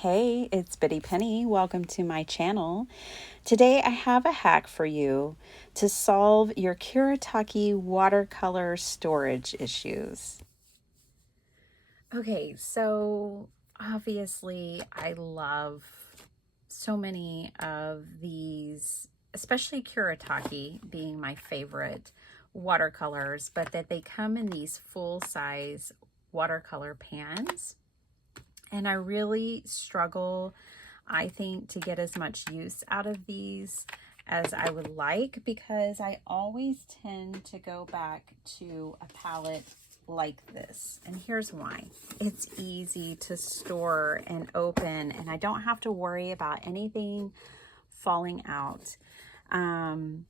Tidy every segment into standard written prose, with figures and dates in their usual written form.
Hey, it's Bitty Penny. Welcome to my channel. Today I have a hack for you to solve your Kuretake watercolor storage issues. Okay, so obviously I love so many of these, especially Kuretake being my favorite watercolors, but that they come in these full-size watercolor pans. And I really struggle, I think, to get as much use out of these as I would like, because I always tend to go back to a palette like this. And here's why. It's easy to store and open, and I don't have to worry about anything falling out. Nothing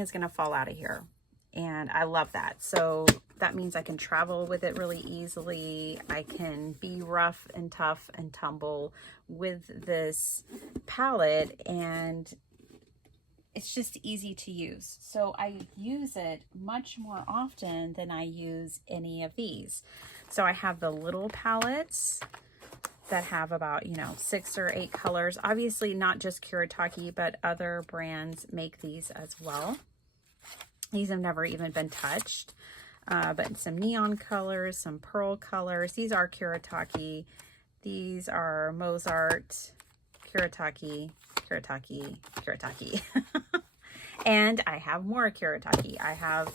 is going to fall out of here. And I love that. So that means I can travel with it really easily. I can be rough and tough and tumble with this palette, and it's just easy to use. So I use it much more often than I use any of these. So I have the little palettes that have about, 6 or 8 colors. Obviously not just Kuretake, but other brands make these as well. These have never even been touched, but some neon colors, some pearl colors. These are Kuretake. These are Mozart, Kuretake. And I have more Kuretake. I have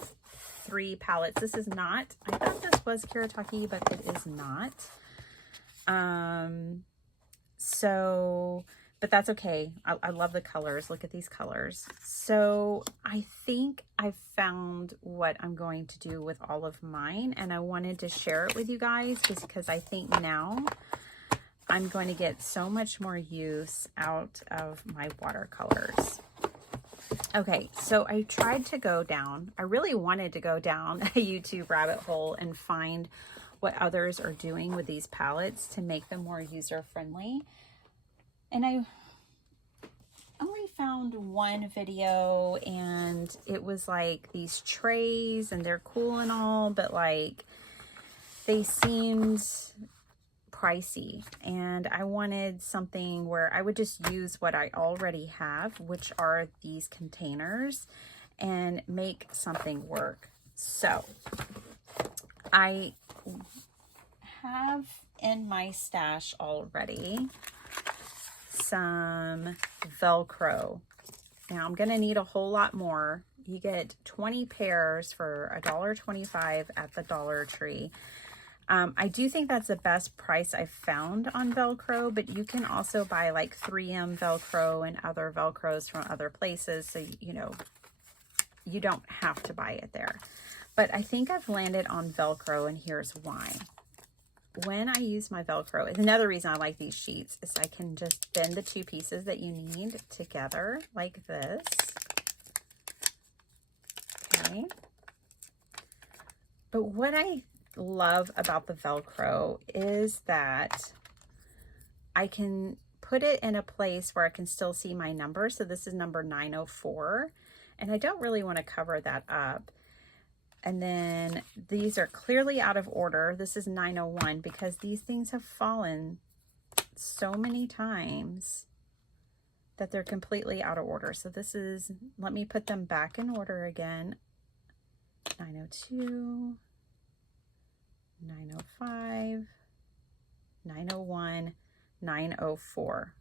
3 palettes. This is not, I thought this was Kuretake, but it is not. But that's okay. I love the colors. Look at these colors. So I think I've found what I'm going to do with all of mine, and I wanted to share it with you guys just because I think now I'm going to get so much more use out of my watercolors. Okay, so I tried to go down. I really wanted to go down a YouTube rabbit hole and find what others are doing with these palettes to make them more user-friendly. And I only found one video, and it was like these trays, and they're cool and all, but like they seemed pricey, and I wanted something where I would just use what I already have, which are these containers, and make something work. So I have in my stash already some Velcro. Now I'm gonna need a whole lot more. You get 20 pairs for $1.25 at the Dollar Tree. I do think that's the best price I've found on Velcro, but you can also buy like 3M Velcro and other Velcros from other places, so you don't have to buy it there. But I think I've landed on Velcro, and here's why. When I use my Velcro, another reason I like these sheets is I can just bend the 2 pieces that you need together like this. Okay. But what I love about the Velcro is that I can put it in a place where I can still see my number. So this is number 904, and I don't really want to cover that up. And then these are clearly out of order. This is 901 because these things have fallen so many times that they're completely out of order. So this is, let me put them back in order again. 902, 905, 901, 904.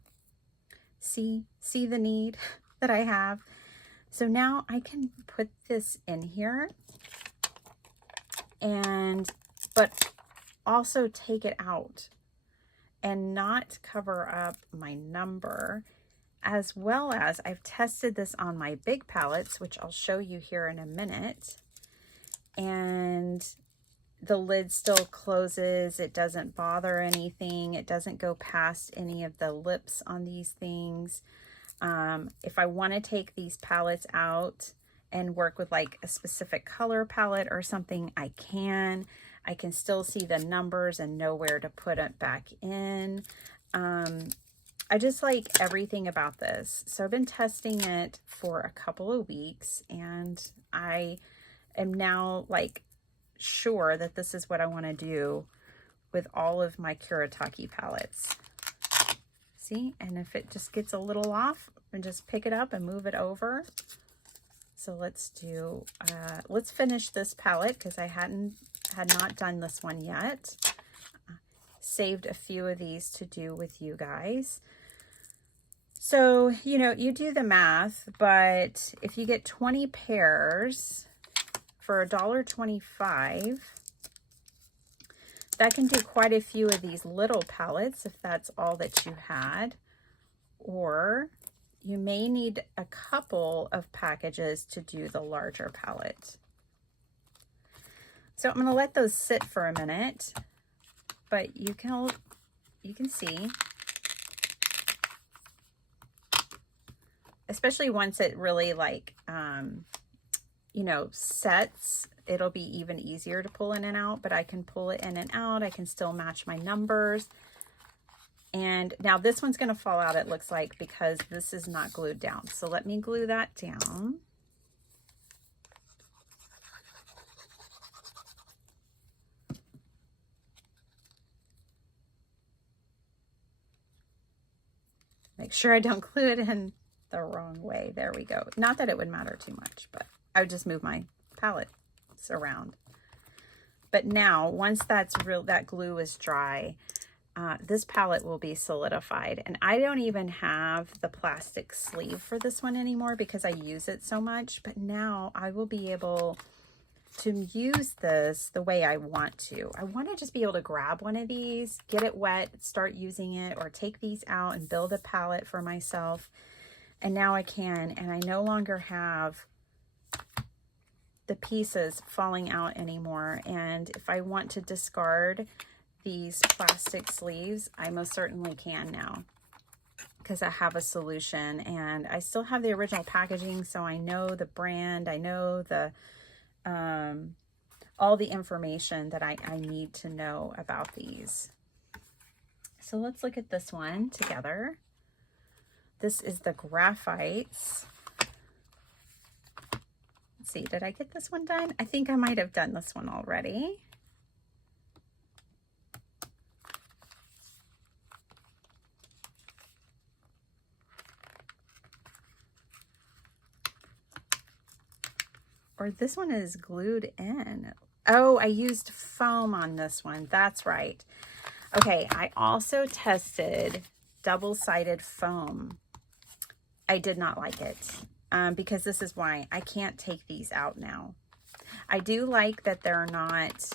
See the need that I have? So now I can put this in here, but also take it out and not cover up my number, as well as I've tested this on my big palettes, which I'll show you here in a minute, and the lid still closes. It doesn't bother anything. It doesn't go past any of the lips on these things. If I want to take these palettes out and work with like a specific color palette or something, I can still see the numbers and know where to put it back in. I just like everything about this. So I've been testing it for a couple of weeks, and I am now like sure that this is what I want to do with all of my Kuretake palettes. See, and if it just gets a little off, and just pick it up and move it over. So let's do, let's finish this palette because I had not done this one yet. Saved a few of these to do with you guys. So, you know, you do the math, but if you get 20 pairs for $1.25, that can do quite a few of these little palettes if that's all that you had. Or you may need a couple of packages to do the larger palette. So I'm going to let those sit for a minute, but you can see, especially once it really like, you know, sets, it'll be even easier to pull in and out, but I can pull it in and out. I can still match my numbers. And now this one's going to fall out, it looks like, because this is not glued down. So let me glue that down. Make sure I don't glue it in the wrong way. There we go. Not that it would matter too much, but I would just move my palettes around. But now, once that glue is dry, this palette will be solidified. And I don't even have the plastic sleeve for this one anymore because I use it so much. But now I will be able to use this the way I want to. I want to just be able to grab one of these, get it wet, start using it, or take these out and build a palette for myself. And now I can, and I no longer have the pieces falling out anymore. And if I want to discard these plastic sleeves, I most certainly can now because I have a solution, and I still have the original packaging, so I know the brand, I know the all the information that I need to know about these. So let's look at this one together. This is the graphites. Let's see, did I get this one done? I think I might have done this one already. Or this one is glued in. Oh, I used foam on this one. That's right. Okay, I also tested double-sided foam. I did not like it because this is why I can't take these out now. I do like that they're not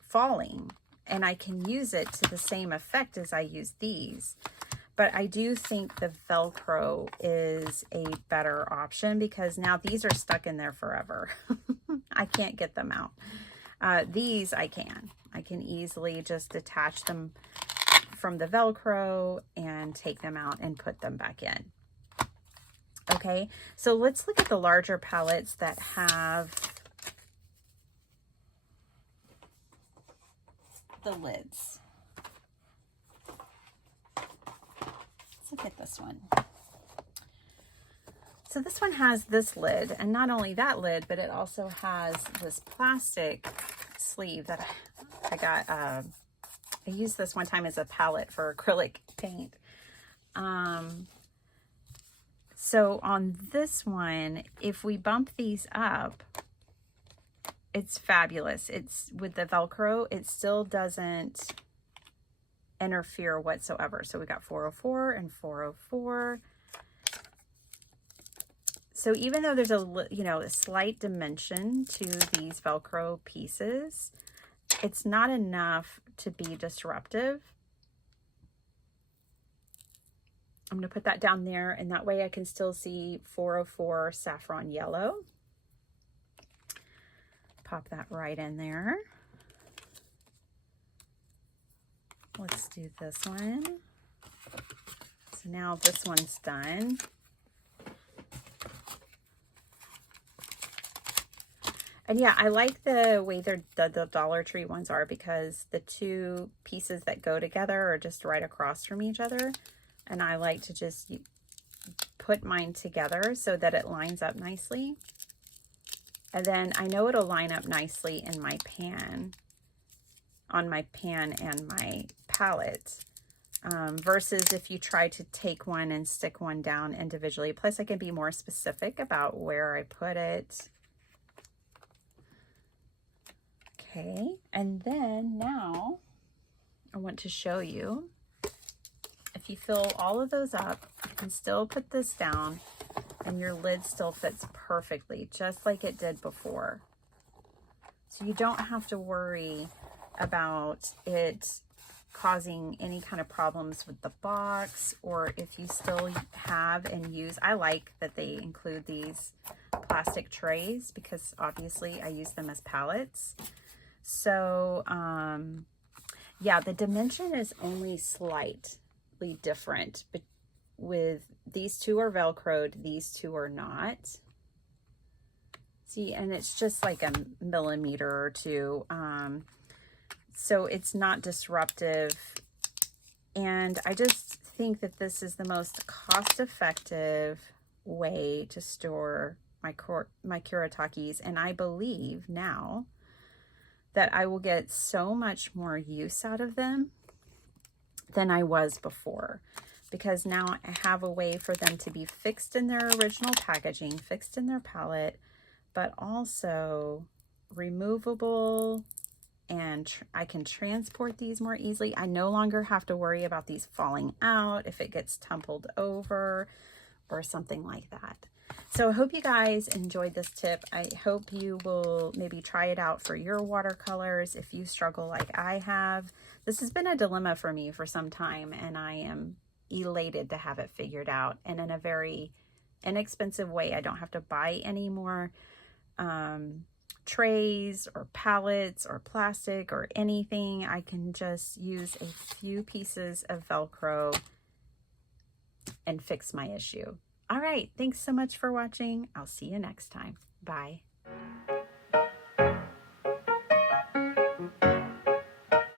falling, and I can use it to the same effect as I use these. But I do think the Velcro is a better option because now these are stuck in there forever. I can't get them out. These I can. I can easily just detach them from the Velcro and take them out and put them back in. Okay, so let's look at the larger palettes that have the lids. Look at this one. So this one has this lid, and not only that lid, but it also has this plastic sleeve that I got. I used this one time as a palette for acrylic paint. So on this one, if we bump these up, it's fabulous. It's with the Velcro, it still doesn't interfere whatsoever. So we got 404 and 404. So even though there's a slight dimension to these Velcro pieces, it's not enough to be disruptive. I'm going to put that down there, and that way I can still see 404 saffron yellow. Pop that right in there. Let's do this one. So now this one's done. And yeah, I like the way the Dollar Tree ones are because the two pieces that go together are just right across from each other. And I like to just put mine together so that it lines up nicely. And then I know it'll line up nicely in my pan on my pan and my palette. Versus if you try to take one and stick one down individually. Plus I can be more specific about where I put it. Okay, and then now I want to show you, if you fill all of those up, you can still put this down and your lid still fits perfectly, just like it did before. So you don't have to worry about it causing any kind of problems with the box, or if you still have and use, I like that they include these plastic trays because obviously I use them as pallets. So yeah, the dimension is only slightly different, but with these two are Velcroed, these two are not. See, and it's just like a millimeter or two. So it's not disruptive. And I just think that this is the most cost-effective way to store my Kuretakes. And I believe now that I will get so much more use out of them than I was before. Because now I have a way for them to be fixed in their original packaging, fixed in their palette, but also removable, and I can transport these more easily. I no longer have to worry about these falling out if it gets tumbled over or something like that. So I hope you guys enjoyed this tip. I hope you will maybe try it out for your watercolors if you struggle like I have. This has been a dilemma for me for some time, and I am elated to have it figured out, and in a very inexpensive way. I don't have to buy any more trays or pallets or plastic or anything. I can just use a few pieces of Velcro and fix my issue. All right, thanks so much for watching. I'll see you next time. Bye.